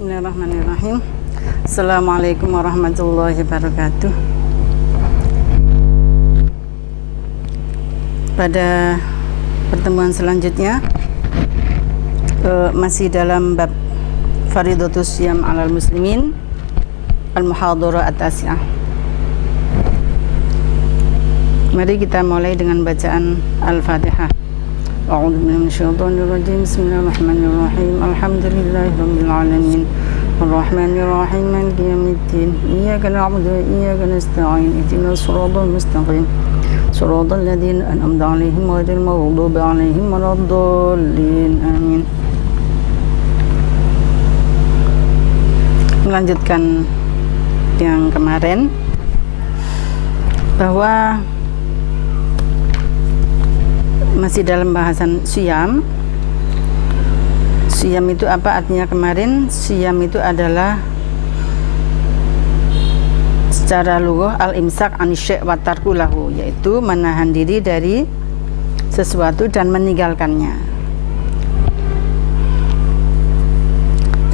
Bismillahirrahmanirrahim. Assalamualaikum warahmatullahi wabarakatuh. Pada pertemuan selanjutnya masih dalam bab Faridatus Syiyam 'alal muslimin al-muhadharah at-tasi'ah. Mari kita mulai dengan bacaan Al-Fatihah. A'udzu billahi minasyaitonir rajim. Bismillahirrahmanirrahim. Alhamdulillahirabbil alamin. Arrahmanir rahim. Maliki yaumiddin. Iyyaka na'budu wa iyyaka nasta'in. Ihdinas siratal mustaqim. Siratal ladzina an'amta 'alaihim ghairil maghdubi 'alaihim waladdallin. Amin. Melanjutkan yang kemarin bahwa masih dalam bahasan siyam. Siyam itu apa artinya kemarin? Siyam itu adalah secara lughah al-imsak anisy' wa tarku lahu, yaitu menahan diri dari sesuatu dan meninggalkannya.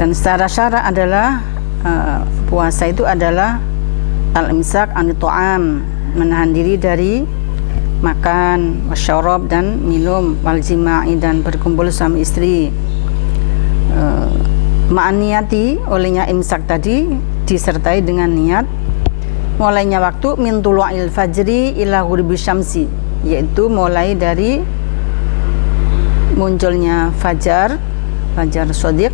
Dan secara syara adalah puasa itu adalah al-imsak anit ta'am, menahan diri dari makan, wasyarab dan minum, wal jima'i dan berkumpul suami istri. Ma'aniyati, olehnya imsak tadi disertai dengan niat mulainya waktu min tulu'il fajri ila ghurubi syamsi, yaitu mulai dari munculnya fajar shadiq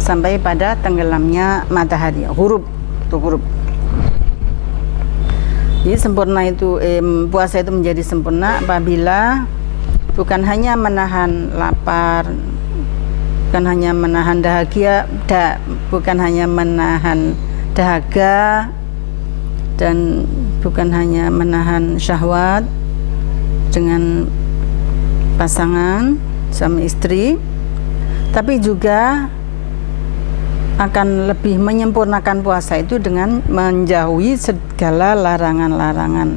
sampai pada tenggelamnya matahari, ghurub itu ghurub. Jadi sempurna itu puasa itu menjadi sempurna apabila bukan hanya menahan lapar, bukan hanya menahan bukan hanya menahan dahaga, dan bukan hanya menahan syahwat dengan pasangan suami istri, tapi juga akan lebih menyempurnakan puasa itu dengan menjauhi segala larangan-larangan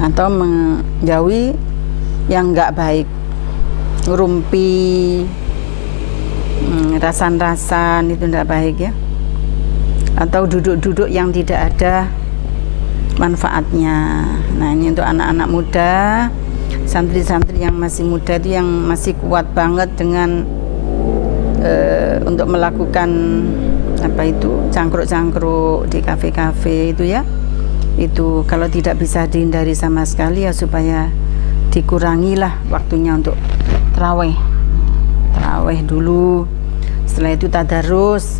atau menjauhi yang enggak baik, rumpi, rasan-rasan itu enggak baik ya, atau duduk-duduk yang tidak ada manfaatnya. Nah, ini untuk anak-anak muda, santri-santri yang masih muda itu, yang masih kuat banget dengan untuk melakukan cangkruk-cangkruk di kafe-kafe itu ya, itu kalau tidak bisa dihindari sama sekali ya supaya dikurangilah waktunya untuk terawih dulu, setelah itu tadarus,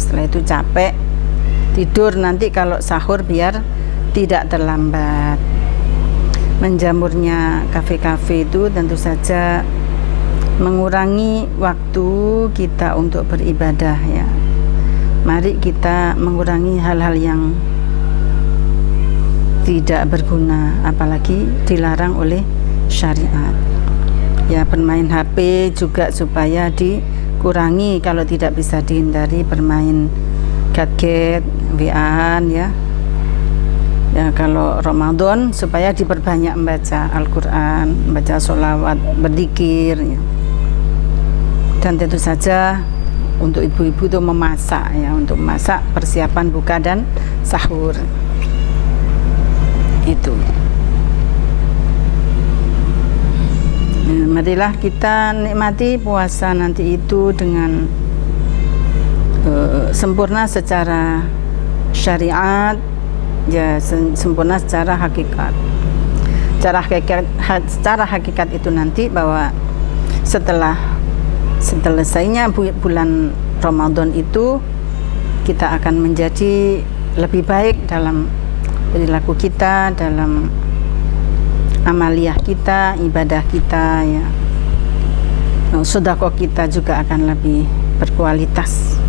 setelah itu capek tidur, nanti kalau sahur biar tidak terlambat. Menjamurnya kafe-kafe itu tentu saja mengurangi waktu kita untuk beribadah ya. Mari kita mengurangi hal-hal yang tidak berguna, apalagi dilarang oleh syariat. Ya, bermain HP juga supaya dikurangi kalau tidak bisa dihindari, bermain gadget, WA-an ya. Ya, kalau Ramadan supaya diperbanyak membaca Al-Quran, membaca sholawat, berzikir ya. Dan tentu saja untuk ibu-ibu itu memasak ya, untuk memasak persiapan buka dan sahur itu. Marilah kita nikmati puasa nanti itu dengan sempurna secara syariat ya, sempurna secara hakikat. Secara hakikat itu nanti bahwa setelah selesainya bulan Ramadan itu kita akan menjadi lebih baik dalam perilaku kita, dalam amaliyah kita, ibadah kita ya. Sedekah kita juga akan lebih berkualitas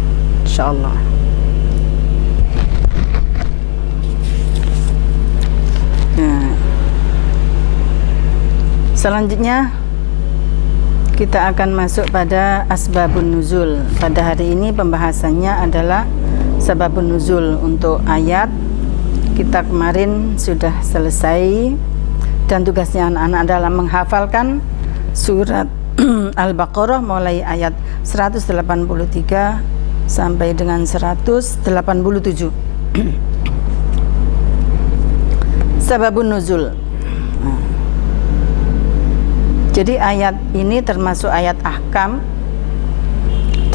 insyaallah. Nah, selanjutnya kita akan masuk pada asbabun nuzul. Pada hari ini pembahasannya adalah sababun nuzul untuk ayat. Kita kemarin sudah selesai dan tugasnya anak-anak adalah menghafalkan surat Al-Baqarah mulai ayat 183 sampai dengan 187. Sababun nuzul. Jadi ayat ini termasuk ayat ahkam,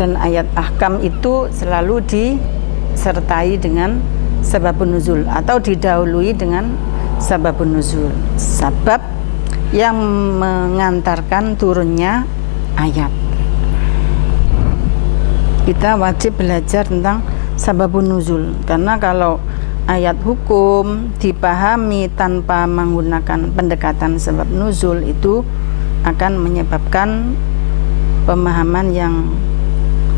dan ayat ahkam itu selalu disertai dengan sababun nuzul atau didahului dengan sababun nuzul, sabab yang mengantarkan turunnya ayat. Kita wajib belajar tentang sababun nuzul, karena kalau ayat hukum dipahami tanpa menggunakan pendekatan sebab nuzul itu akan menyebabkan pemahaman yang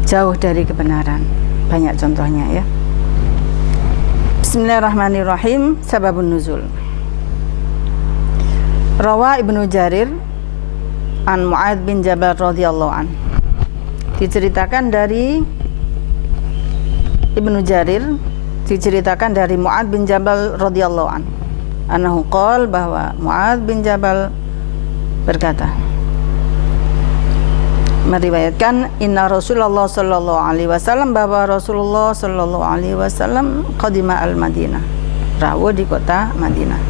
jauh dari kebenaran. Banyak contohnya ya. Bismillahirrahmanirrahim. Sababun nuzul. Rawa Ibnu Jarir an Mu'adz bin Jabal radhiyallahu an. Diceritakan dari Ibnu Jarir, diceritakan dari Mu'adz bin Jabal radhiyallahu an. Annahu qala, bahwa Mu'adz bin Jabal berkata, meriwayatkan, inna Rasulullah sallallahu alaihi wasallam, bahwa Rasulullah sallallahu alaihi wasallam qadima al-Madinah, rawuh di kota Madinah.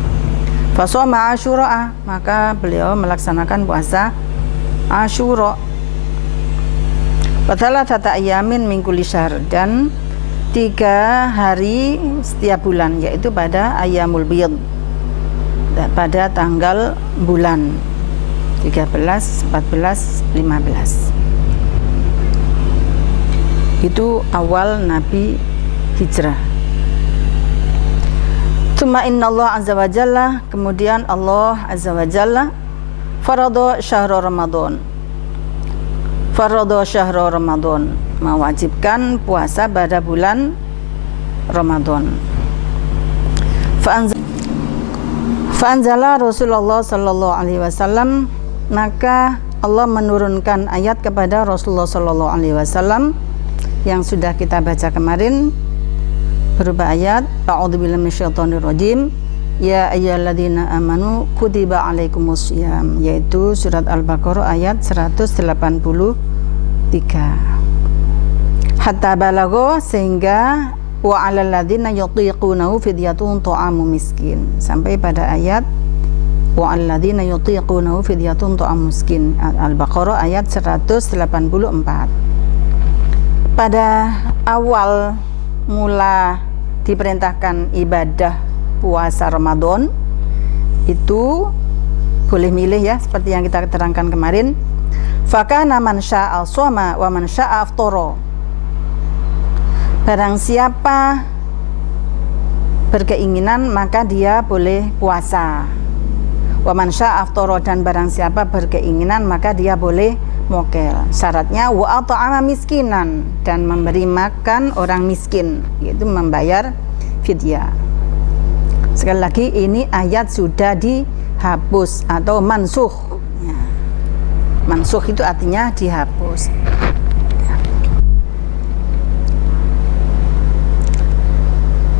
Fasoma Asyura, maka beliau melaksanakan puasa Asyura. Fatalah tata ayamin min kulli syahr, dan 3 hari setiap bulan, yaitu pada ayamul biyad, pada tanggal bulan 13, 14, 15. Itu awal Nabi hijrah. Tsumma innallaha azza wa jalla, kemudian Allah azza wa jalla farada syahrul Ramadan. Farada syahrul Ramadan, mewajibkan puasa pada bulan Ramadan. Fa'anzala Rasulullah sallallahu alaihi wasallam, maka Allah menurunkan ayat kepada Rasulullah sallallahu alaihi wasallam yang sudah kita baca kemarin, berupa ayat a'udzubillahi minasyaitonirrajim, ya ayyuhalladzina amanu kutiba alaikumussyiyam, yaitu surat Al-Baqarah ayat 183. Hatta balagha, sehingga wa 'alal ladzina yutiqunahu fidyatun ta'amu miskin, sampai pada ayat wa 'alal ladzina yutiqunahu fidyatun ta'amu miskin, Al-Baqarah ayat 184. Pada awal mula diperintahkan ibadah puasa Ramadan itu boleh milih ya, seperti yang kita terangkan kemarin. Fakana man syaa shoma wa man syaa aftara, barang siapa berkeinginan maka dia boleh puasa. Wa man syaa aftara, dan barang siapa berkeinginan maka dia boleh mokel. Syaratnya wa at'ama miskinan, dan memberi makan orang miskin, yaitu membayar fidyah. Sekali lagi, ini ayat sudah dihapus atau mansukh. Ya. Mansukh itu artinya dihapus. Ya.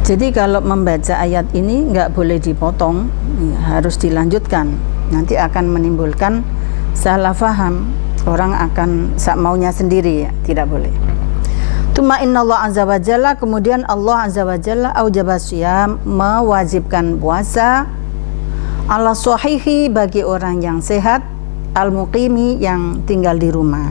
Jadi kalau membaca ayat ini nggak boleh dipotong, ya, harus dilanjutkan. Nanti akan menimbulkan salah faham. Orang akan maunya sendiri, ya, tidak boleh. Tuma innallah azza wa jalla, kemudian Allah azza wa jalla aujaba syiyam, mewajibkan puasa, ala sahihi, bagi orang yang sehat, al muqimi, yang tinggal di rumah.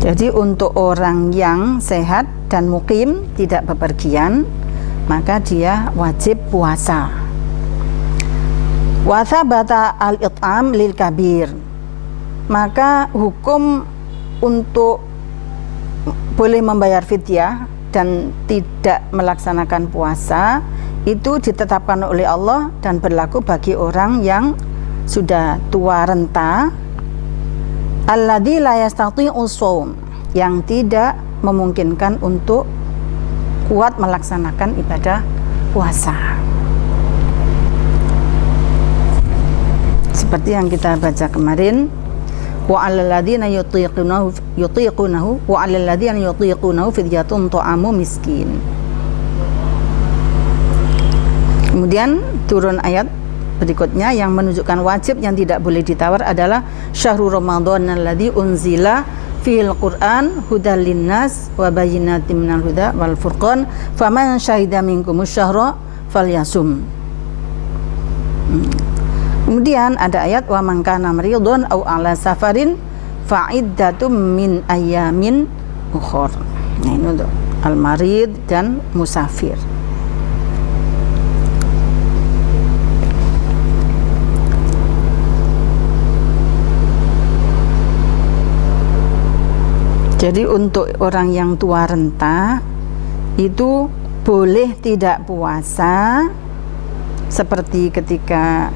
Jadi untuk orang yang sehat dan muqim, tidak bepergian, maka dia wajib puasa. Wa thabata al-it'am lil kabir, maka hukum untuk boleh membayar fidyah dan tidak melaksanakan puasa itu ditetapkan oleh Allah dan berlaku bagi orang yang sudah tua renta, alladzi la yastati'u shaum, yang tidak memungkinkan untuk kuat melaksanakan ibadah puasa. Seperti yang kita baca kemarin, wa 'alal ladzina yutiqunahu wa 'alal ladzina yutiqunahu fidyatun ta'amu miskin. Kemudian turun ayat berikutnya yang menunjukkan wajib yang tidak boleh ditawar adalah syahrul ramadhan alladzi unzila fil Qur'an hudal linnas wa bayyinatin minal huda wal furqan faman syahida minkumus syahra falyasum. Kemudian ada ayat wa man kana maridun aw ala safarin fa'iddatum min ayyamin ukhur. Nah, ini untuk al-marid dan musafir. Jadi untuk orang yang tua renta itu boleh tidak puasa seperti ketika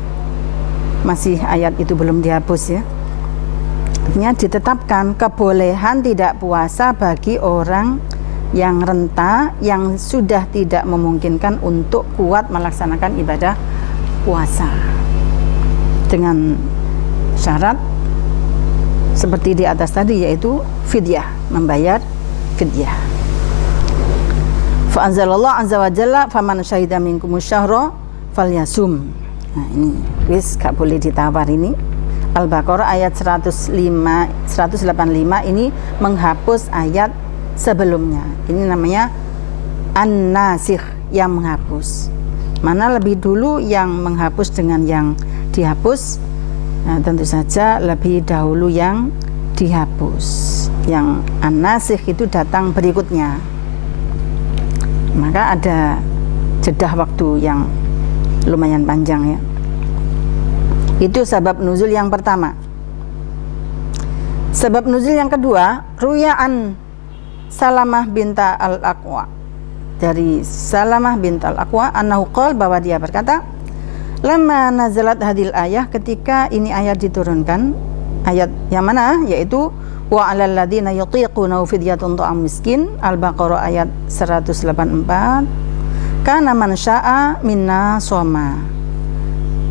masih ayat itu belum dihapus ya. Artinya ditetapkan kebolehan tidak puasa bagi orang yang renta yang sudah tidak memungkinkan untuk kuat melaksanakan ibadah puasa dengan syarat seperti di atas tadi, yaitu fidyah, membayar fidyah. Fa anzalallahu azza wa jalla faman syahida minkumus syahra falyasum. Nah, ini wis gak boleh ditawar ini. Al-Baqarah ayat 185 ini menghapus ayat sebelumnya. Ini namanya an-nasikh, yang menghapus. Mana lebih dulu yang menghapus dengan yang dihapus? Nah, tentu saja lebih dahulu yang dihapus. Yang an-nasikh itu datang berikutnya. Maka ada jeda waktu yang lumayan panjang ya. Itu sebab nuzul yang pertama. Sebab nuzul yang kedua, ru'ya'an Salamah binta al-Aqwa. Dari Salamah binta al-Aqwa annahu qala, bahwa dia berkata, lama nazalat hadil ayah, ketika ini ayat diturunkan, ayat yang mana? Yaitu wa 'alal ladzina yutiquna fidyatun ta'am miskin, Al-Baqarah ayat 184. Kana man syaa minna shoma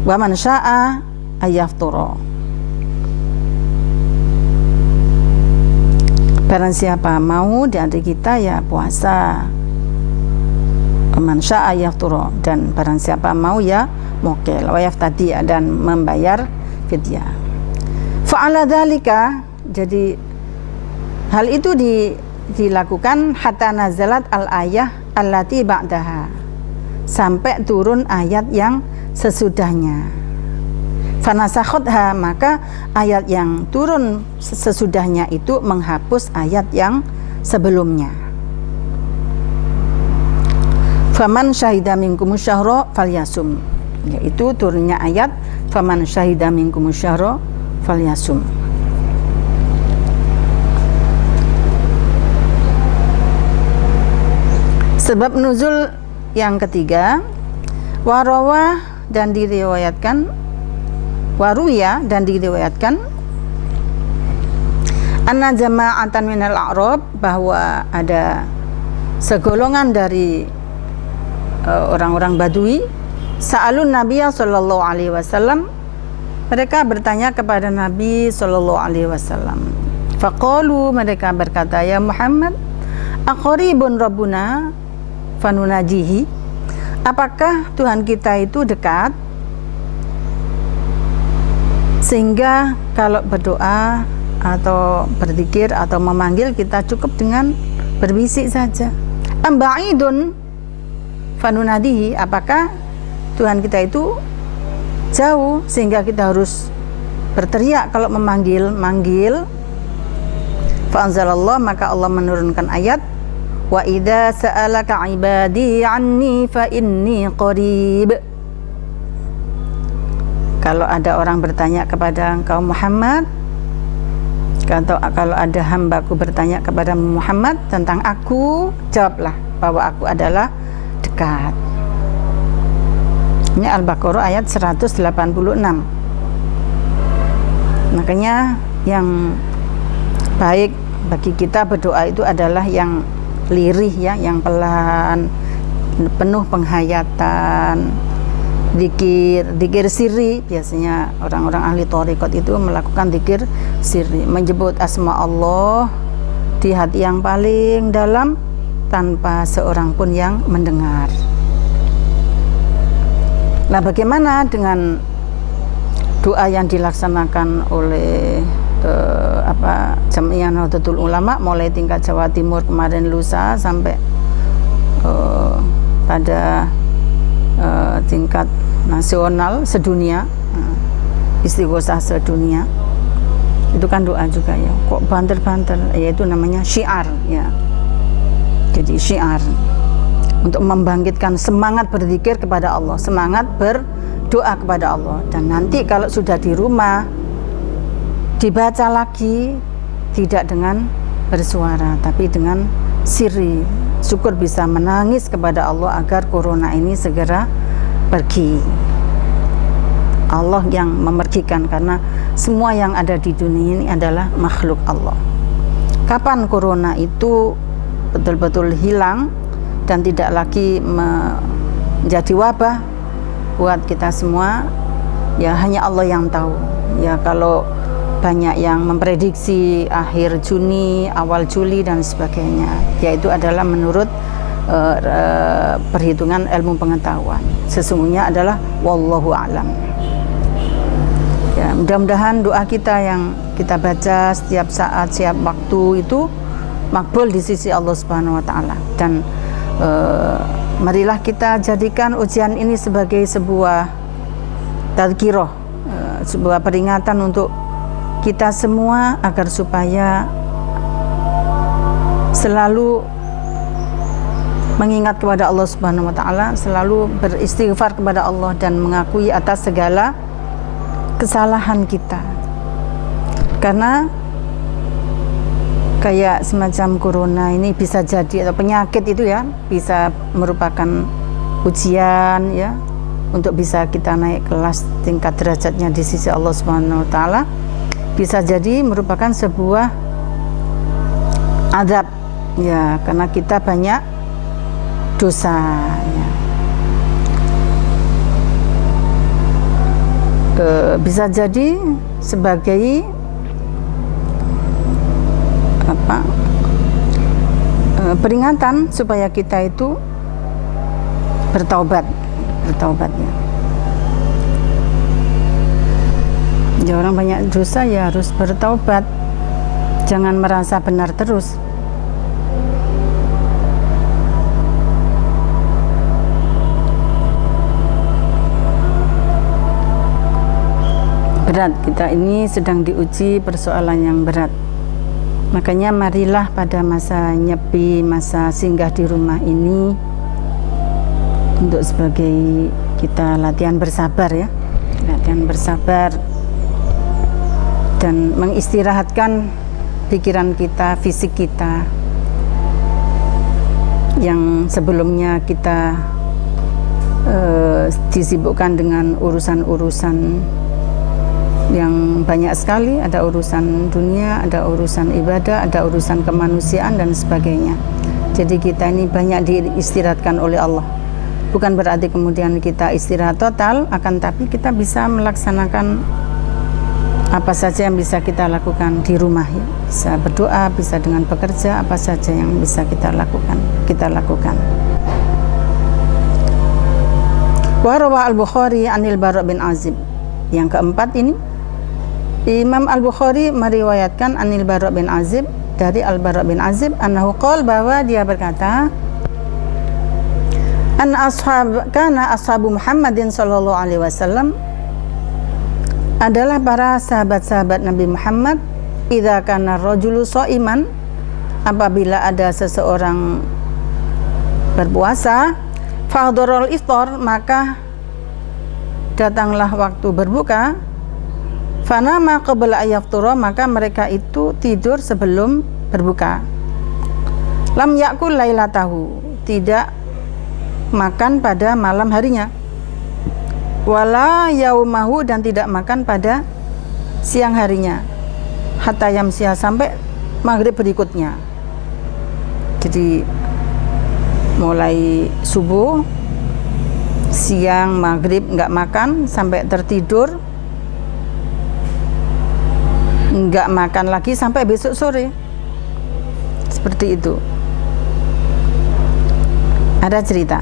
wa man syaa ayyaftara. Barang siapa mau di antara kita ya puasa, man syaa ayyaftara, dan barang siapa mau ya mukil wa yaftadi, dan membayar fidyah. Fa'ala dzalika, jadi hal itu dilakukan hatta nazalat al-ayah allati ba'daha, sampai turun ayat yang sesudahnya. Fanasakhotha, maka ayat yang turun sesudahnya itu menghapus ayat yang sebelumnya. Faman syahida minkumus syahra falyasum, yaitu turunnya ayat faman syahida minkumus syahra falyasum. Sebab nuzul yang ketiga, warawah, dan diriwayatkan, waruya, dan diriwayatkan, anna jama'atan minal a'rab, bahwa ada segolongan dari orang-orang Badui, sa'alun Nabiya sallallahu alaihi wasallam, mereka bertanya kepada Nabi sallallahu alaihi wasallam. Faqalu, mereka berkata, ya Muhammad, aqribun rabbuna fanunajihi, apakah Tuhan kita itu dekat sehingga kalau berdoa atau berzikir atau memanggil kita cukup dengan berbisik saja? Amba'idun fanunadihi, apakah Tuhan kita itu jauh sehingga kita harus berteriak kalau manggil? Fa anzalallah, maka Allah menurunkan ayat, wa idza sa'alaka ibadi anni fa inni qarib. Kalau ada orang bertanya kepada engkau Muhammad, atau kalau ada hambaku bertanya kepada Muhammad tentang aku, jawablah bahwa aku adalah dekat. Ini Al-Baqarah ayat 186. Makanya yang baik bagi kita berdoa itu adalah yang lirih ya, yang pelan, penuh penghayatan, zikir sirri. Biasanya orang-orang ahli thariqat itu melakukan zikir sirri, menyebut asma Allah di hati yang paling dalam tanpa seorang pun yang mendengar. Nah, bagaimana dengan doa yang dilaksanakan oleh Jam'iyah Nahdlatul Ulama mulai tingkat Jawa Timur kemarin lusa sampai pada tingkat nasional sedunia, istighosah sedunia, itu kan doa juga ya, kok banter-banter, yaitu namanya syiar ya. Jadi syiar untuk membangkitkan semangat berzikir kepada Allah, semangat berdoa kepada Allah. Dan nanti kalau sudah di rumah dibaca lagi, tidak dengan bersuara tapi dengan sirri, syukur bisa menangis kepada Allah agar corona ini segera pergi. Allah yang memergikan, karena semua yang ada di dunia ini adalah makhluk Allah. Kapan corona itu betul-betul hilang dan tidak lagi menjadi wabah buat kita semua, ya hanya Allah yang tahu. Ya kalau banyak yang memprediksi akhir Juni, awal Juli dan sebagainya, yaitu adalah menurut perhitungan ilmu pengetahuan. Sesungguhnya adalah wallahu a'lam. Ya, mudah-mudahan doa kita yang kita baca setiap saat, setiap waktu itu makbul di sisi Allah Subhanahu wa taala. Dan marilah kita jadikan ujian ini sebagai sebuah tadzkirah, sebuah peringatan untuk kita semua agar supaya selalu mengingat kepada Allah Subhanahu wa taala, selalu beristighfar kepada Allah dan mengakui atas segala kesalahan kita. Karena kayak semacam corona ini bisa jadi, atau penyakit itu ya, bisa merupakan ujian ya, untuk bisa kita naik kelas tingkat derajatnya di sisi Allah Subhanahu wa taala. Bisa jadi merupakan sebuah azab ya, karena kita banyak dosa ya. Bisa jadi sebagai peringatan supaya kita itu bertaubat ya. Ya, orang banyak dosa ya harus bertaubat, jangan merasa benar terus. Berat, kita ini sedang diuji persoalan yang berat. Makanya marilah pada masa nyepi, masa singgah di rumah ini, untuk sebagai kita latihan bersabar ya, latihan bersabar dan mengistirahatkan pikiran kita, fisik kita yang sebelumnya kita disibukkan dengan urusan-urusan yang banyak sekali. Ada urusan dunia, ada urusan ibadah, ada urusan kemanusiaan dan sebagainya. Jadi kita ini banyak diistirahatkan oleh Allah. Bukan berarti kemudian kita istirahat total, akan tapi kita bisa melaksanakan apa saja yang bisa kita lakukan di rumah ya. Bisa berdoa, bisa dengan bekerja, apa saja yang bisa kita lakukan. Wa rawa al-Bukhari anil Bara' bin Azib. Yang keempat ini, Imam Al-Bukhari meriwayatkan anil Bara' bin Azib, dari Al-Bara' bin Azib, annahu qala, bahwa dia berkata, kana ashabu Muhammadin sallallahu alaihi wasallam, adalah para sahabat-sahabat Nabi Muhammad, idza kana rajulu shaiman, apabila ada seseorang berpuasa, fahdharul iftar, maka datanglah waktu berbuka, fanama qabla ayaftura, maka mereka itu tidur sebelum berbuka, lam yakul lailatahu, tidak makan pada malam harinya, wala yaumahu, dan tidak makan pada siang harinya, hatta yamsiya, sampai maghrib berikutnya. Jadi mulai subuh, siang, maghrib nggak makan, sampai tertidur nggak makan lagi sampai besok sore. Seperti itu. Ada cerita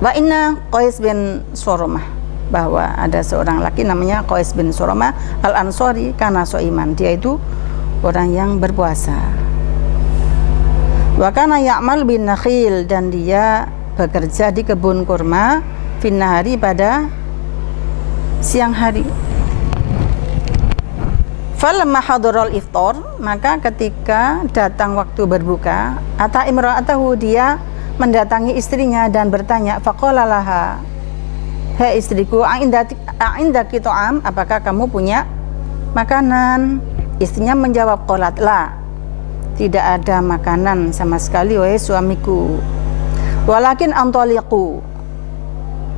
Wa inna Qais bin Suromah, bahwa ada seorang laki namanya Qais bin Suromah al-Ansori kana soiman, dia itu orang yang berpuasa. Wa kana ya'mal bin nakhil, dan dia bekerja di kebun kurma finnahari, pada siang hari. Falamma hadarul iftar, maka ketika datang waktu berbuka, ata imra'atahu, dia mendatangi istrinya dan bertanya, faqala laha, hei istriku, a'indaki ta'am, apakah kamu punya makanan? Istrinya menjawab, qalat la, tidak ada makanan sama sekali wahai suamiku. Walakin antaliqu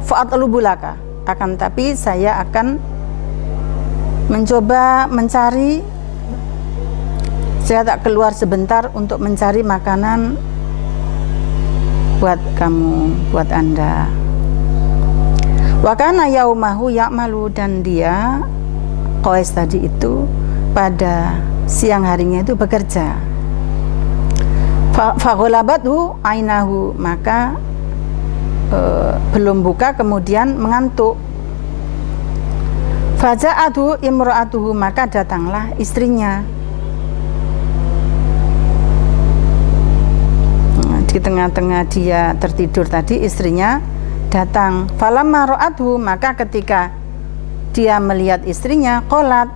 fa'atlubu laka, akan tapi saya akan mencoba mencari, saya tak keluar sebentar untuk mencari makanan buat kamu, buat Anda. Wa kana yaumahu ya'malu, dan dia Qais tadi itu pada siang harinya itu bekerja. Faghalabathu ainahu, maka belum buka kemudian mengantuk. Faja'atu imra'atuhu, maka datanglah istrinya. Di tengah-tengah dia tertidur tadi, istrinya datang. Falamma ra'athu, maka ketika dia melihat istrinya, qalat,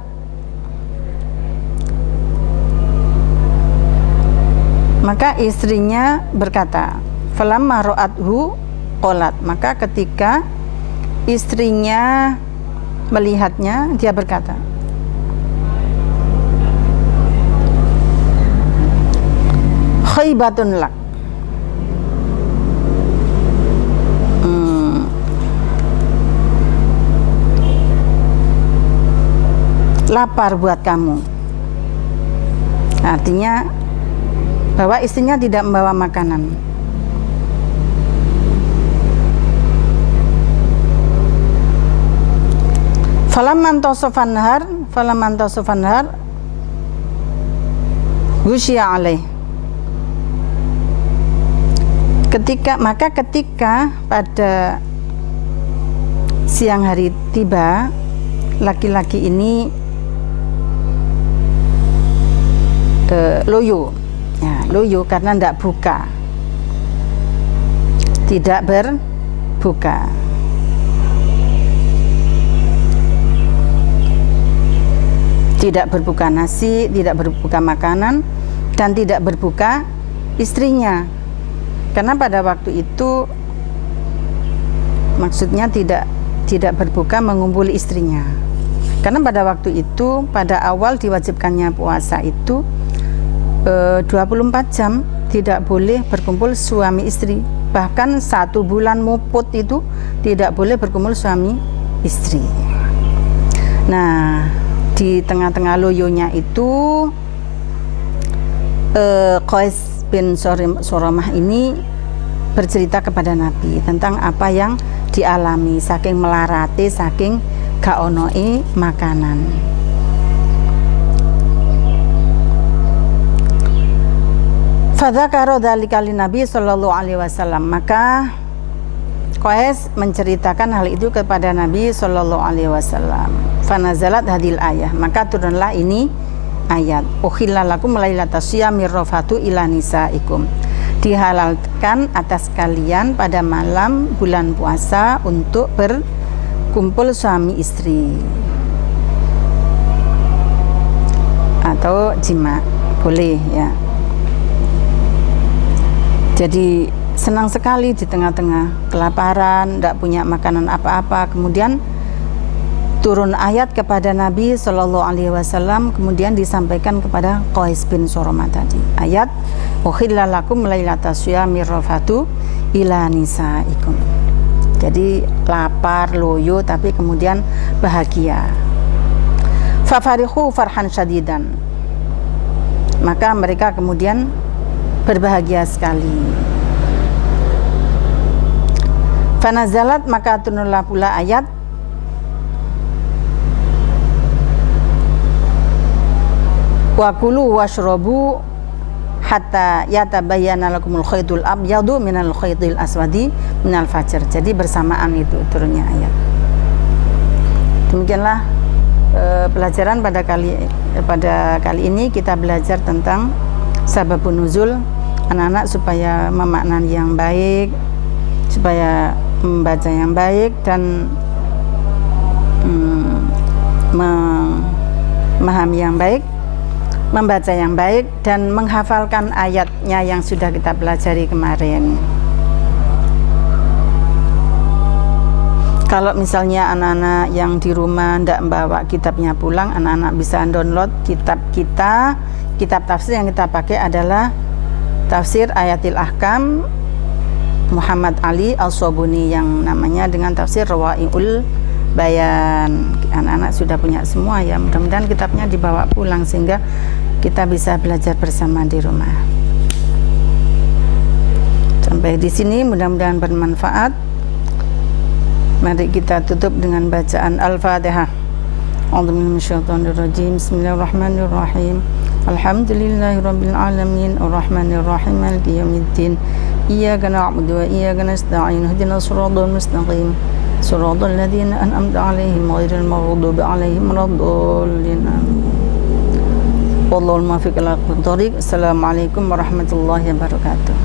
maka istrinya berkata, falamma ra'athu qalat, maka ketika istrinya melihatnya, dia berkata, khaybatun lak, lapar buat kamu. Artinya bahwa istrinya tidak membawa makanan. Falamman tasafan nahar gusya alaih, ketika pada siang hari tiba, laki-laki ini loyo, ya, loyo karena tidak buka, tidak berbuka. Tidak berbuka nasi, tidak berbuka makanan, dan tidak berbuka istrinya. Karena pada waktu itu maksudnya tidak berbuka mengumpuli istrinya. Karena pada waktu itu, pada awal diwajibkannya puasa itu 24 jam tidak boleh berkumpul suami istri. Bahkan 1 bulan muput itu tidak boleh berkumpul suami istri. Nah, di tengah-tengah loyonya itu Qais bin Suromah ini bercerita kepada Nabi tentang apa yang dialami, saking melarate, saking gak onoe makanan. Fadzakara dzalika Nabi sallallahu alaihi wasallam, maka Qais menceritakan hal itu kepada Nabi sallallahu alaihi wasallam. Fanazalat hadil ayah, maka turunlah ini ayat, uhilla lakum lailatas syiyamir rafatu ila nisaikum, dihalalkan atas kalian pada malam bulan puasa untuk berkumpul suami istri atau jima, boleh ya. Jadi senang sekali di tengah-tengah kelaparan, tidak punya makanan apa-apa, kemudian turun ayat kepada Nabi Shallallahu Alaihi Wasallam, kemudian disampaikan kepada Qais bin Suromah tadi. Ayat uhilla lakum lailatas syiyamir rafatu ila nisaikum. Jadi lapar, loyo, tapi kemudian bahagia. Fafarihu farhan syadidan. Maka mereka kemudian berbahagia sekali. Fanazalat, maka turunlah pula ayat wa kulu washrabu hatta yatabayyana lakumul khaytul abyadu minal khaytil aswadi minal fajr. Jadi bersamaan itu turunnya ayat. Demikianlah pelajaran pada kali ini kita belajar tentang sababun nuzul anak-anak supaya memaknai yang baik, supaya membaca yang baik dan memahami yang baik, membaca yang baik dan menghafalkan ayatnya yang sudah kita pelajari kemarin. Kalau misalnya anak-anak yang di rumah tidak membawa kitabnya pulang, anak-anak bisa download kitab kita. Kitab tafsir yang kita pakai adalah Tafsir Ayatil Ahkam Muhammad Ali Al-Sobuni yang namanya dengan Tafsir Rawa'iul Bayan. Anak-anak sudah punya semua ya, mudah-mudahan kitabnya dibawa pulang sehingga kita bisa belajar bersama di rumah. Sampai di sini mudah-mudahan bermanfaat. Mari kita tutup dengan bacaan Al-Fatihah. A'udzubillahi minasyaitonirrajim. Bismillahirrahmanirrahim. Alhamdulillahirabbil alamin arrahmanir rahim maliki yaumiddin. Iyyaka na'budu wa iyyaka nasta'in. Ihdinas siratal mustaqim. Siratal ladzina an'amta 'alaihim ghairil maghdubi 'alaihim waladdallin. Wallahul muwaffiq ila aqwamit thoriq. Assalamualaikum warahmatullahi wabarakatuh.